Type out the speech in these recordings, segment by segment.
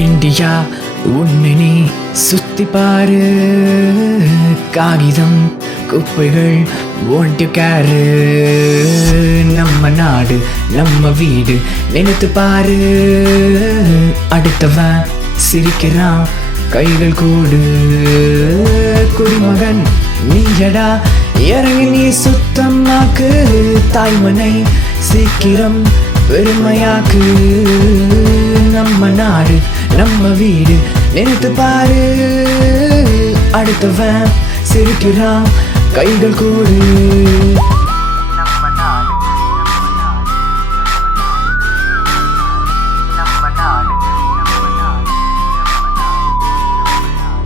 India உன்னை நீ சுத்தி பாரு, காகிதம் குப்பைகள் ஒன்று காரு. நம்ம நாடு நம்ம வீடு நினைத்து பாரு, அடுத்தவன் சிரிக்கிறான் கைகள் கூடு. குடிமகன் நீயடா, இறங்கி நீ சுத்தமாக்கு, தாய்மனை சீக்கிரம் பெருமையாக்கு. நம்ம நாடு நம்ம வீடு நினைத்து பாரு, அடுத்தவன் சிரிக்கிறான் கைகள் கூடு.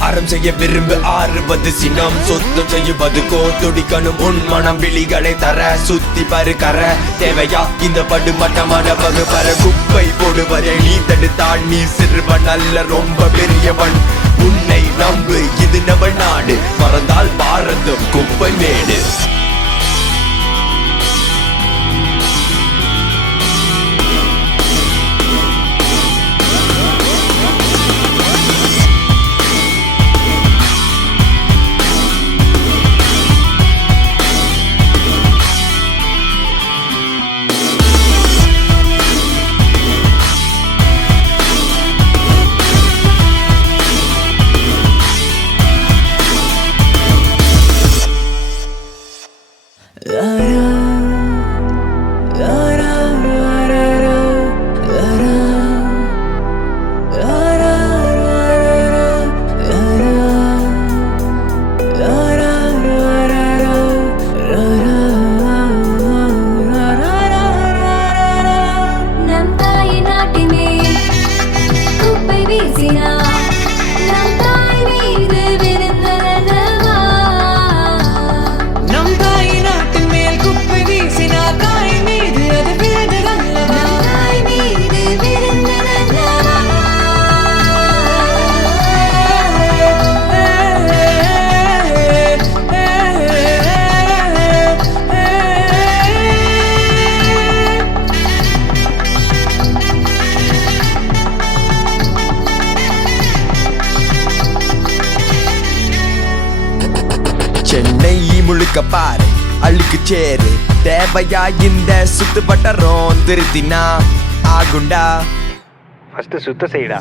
அறம் செய்ய விரும்பு ஆறுவது சினம், சொத்தம் செய்யுவது கோத்துடிக்கணும் உன் மனம். விழிகளை தர சுத்தி பரு கர தேவையா இந்த படுமட்டமான வகுப்பற. குப்பை போடுவரை நீ தடுத்தால் நீ சிறுவன் அல்ல ரொம்ப பெரியவன். உன்னை நம்பு, இது நம்ம நாடு, மறந்தால் பாரதம் குப்பை மேடு. சென்னை முழுக்க பாரு அழுக்கு சேரு, தேவையா இந்த சுத்து பட்டறோம். திருத்தினா ஆகுண்டா, ஃபர்ஸ்ட் சுத்த செய்டா.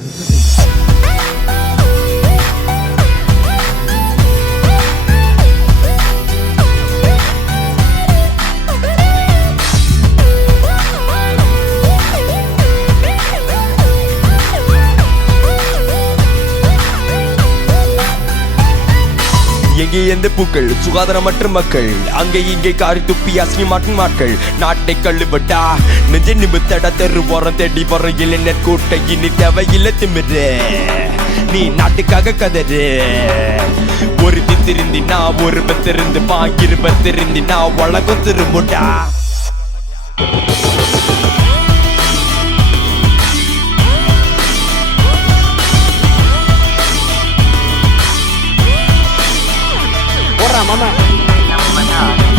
எங்கே எந்த பூக்கள் சுகாதாரமற்ற மக்கள், அங்கே இங்கே காரி துப்பி அசிங்கமாக்கும் மக்கள். நாட்டை கழுவட்டா நெஞ்ச நிமித்தட, தெரு ஓரம் தேடி வர இளைஞர் கூட்ட. இனி தேவையில்லை திமிரு, நீ நாட்டுக்காக கதறு. ஒரு திருந்தினா ஒரு பத்திருந்து பாங்கிரு திருந்தினா உலகம் திரும்புட்டா. மாமா நம்ம நாடு